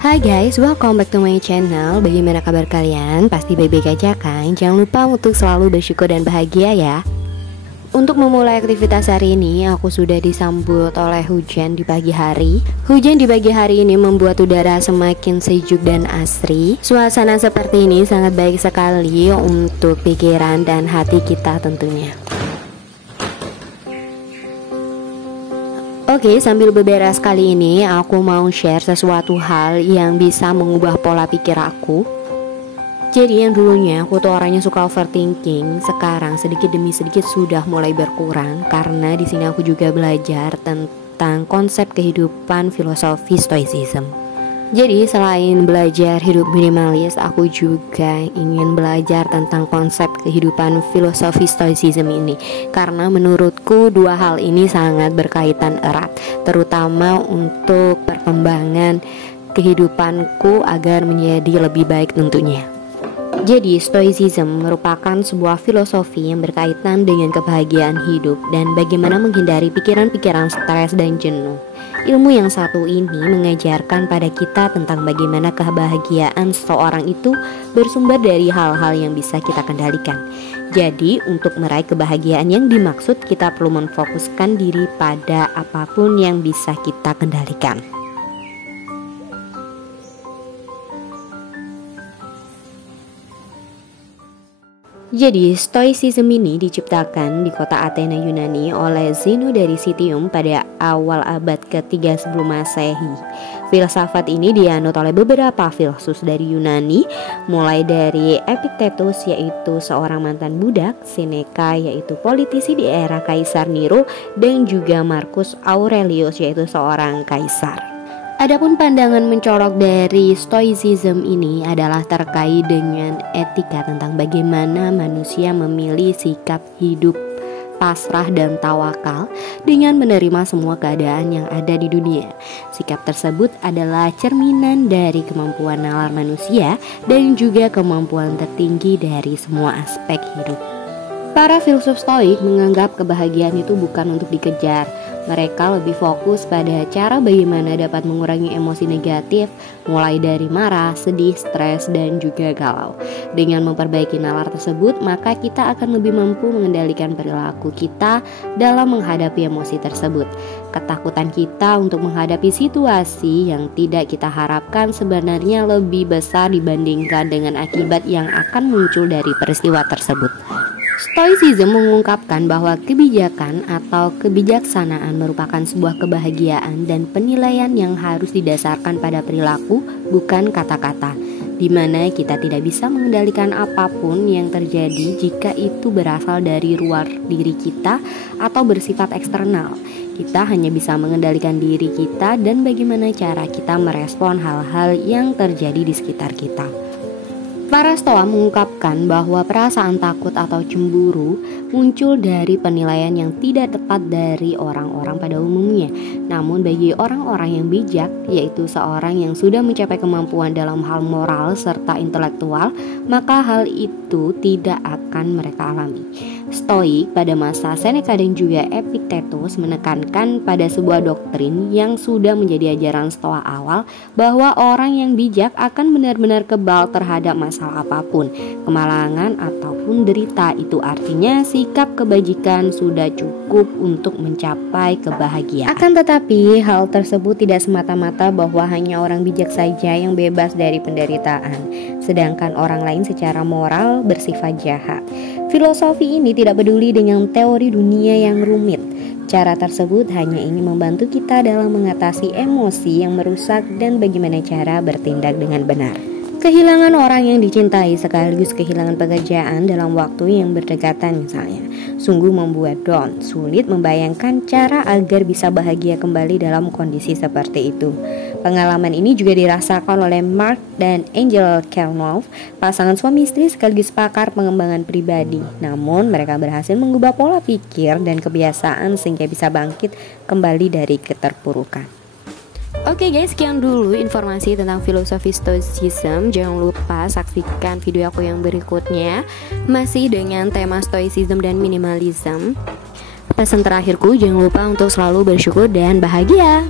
Hai guys, welcome back to my channel. Bagaimana kabar kalian? Pasti baik-baik aja kan? Jangan lupa untuk selalu bersyukur dan bahagia ya. Untuk memulai aktivitas hari ini, aku sudah disambut oleh hujan di pagi hari. Hujan di pagi hari ini membuat udara semakin sejuk dan asri. Suasana seperti ini sangat baik sekali untuk pikiran dan hati kita tentunya. Oke, sambil beberes kali ini aku mau share sesuatu hal yang bisa mengubah pola pikir aku. Jadi yang dulunya aku tuh orangnya suka overthinking, sekarang sedikit demi sedikit sudah mulai berkurang karena di sini aku juga belajar tentang konsep kehidupan filosofi Stoicism. Jadi selain belajar hidup minimalis, aku juga ingin belajar tentang konsep kehidupan filosofi Stoicism ini. Karena menurutku dua hal ini sangat berkaitan erat, terutama untuk perkembangan kehidupanku agar menjadi lebih baik tentunya. Jadi Stoicism merupakan sebuah filosofi yang berkaitan dengan kebahagiaan hidup dan bagaimana menghindari pikiran-pikiran stres dan jenuh. Ilmu yang satu ini mengajarkan pada kita tentang bagaimana kebahagiaan seseorang itu bersumber dari hal-hal yang bisa kita kendalikan. Jadi untuk meraih kebahagiaan yang dimaksud, kita perlu memfokuskan diri pada apapun yang bisa kita kendalikan. Jadi, Stoicism ini diciptakan di kota Athena, Yunani oleh Zeno dari Citium pada awal abad ke-3 sebelum Masehi. Filsafat ini dianut oleh beberapa filsuf dari Yunani, mulai dari Epictetus yaitu seorang mantan budak, Seneca yaitu politisi di era Kaisar Nero, dan juga Marcus Aurelius yaitu seorang kaisar. Adapun pandangan mencolok dari Stoicism ini adalah terkait dengan etika tentang bagaimana manusia memilih sikap hidup pasrah dan tawakal dengan menerima semua keadaan yang ada di dunia. Sikap tersebut adalah cerminan dari kemampuan nalar manusia dan juga kemampuan tertinggi dari semua aspek hidup. Para filsuf Stoik menganggap kebahagiaan itu bukan untuk dikejar. Mereka lebih fokus pada cara bagaimana dapat mengurangi emosi negatif, mulai dari marah, sedih, stres, dan juga galau. Dengan memperbaiki nalar tersebut, maka kita akan lebih mampu mengendalikan perilaku kita dalam menghadapi emosi tersebut. Ketakutan kita untuk menghadapi situasi yang tidak kita harapkan sebenarnya lebih besar dibandingkan dengan akibat yang akan muncul dari peristiwa tersebut. Stoicism mengungkapkan bahwa kebijakan atau kebijaksanaan merupakan sebuah kebahagiaan dan penilaian yang harus didasarkan pada perilaku, bukan kata-kata, di mana kita tidak bisa mengendalikan apapun yang terjadi jika itu berasal dari luar diri kita atau bersifat eksternal. Kita hanya bisa mengendalikan diri kita dan bagaimana cara kita merespon hal-hal yang terjadi di sekitar kita. Para Stoa mengungkapkan bahwa perasaan takut atau cemburu muncul dari penilaian yang tidak tepat dari orang-orang pada umumnya. Namun bagi orang-orang yang bijak, yaitu seorang yang sudah mencapai kemampuan dalam hal moral serta intelektual, maka hal itu tidak akan mereka alami. Stoik pada masa Seneca dan juga Epictetus menekankan pada sebuah doktrin yang sudah menjadi ajaran Stoa awal, bahwa orang yang bijak akan benar-benar kebal terhadap masalah apapun, kemalangan ataupun derita. Itu artinya sikap kebajikan sudah cukup untuk mencapai kebahagiaan. Akan tetapi hal tersebut tidak semata-mata bahwa hanya orang bijak saja yang bebas dari penderitaan, sedangkan orang lain secara moral bersifat jahat. Filosofi ini tidak peduli dengan teori dunia yang rumit. Cara tersebut hanya ingin membantu kita dalam mengatasi emosi yang merusak dan bagaimana cara bertindak dengan benar. Kehilangan orang yang dicintai sekaligus kehilangan pekerjaan dalam waktu yang berdekatan misalnya, sungguh membuat Don sulit membayangkan cara agar bisa bahagia kembali dalam kondisi seperti itu. Pengalaman ini juga dirasakan oleh Mark dan Angel Chernow, pasangan suami istri sekaligus pakar pengembangan pribadi. Namun mereka berhasil mengubah pola pikir dan kebiasaan sehingga bisa bangkit kembali dari keterpurukan. Oke guys, sekian dulu informasi tentang filosofi Stoicism. Jangan lupa saksikan video aku yang berikutnya, masih dengan tema Stoicism dan minimalism. Pesan terakhirku, jangan lupa untuk selalu bersyukur dan bahagia.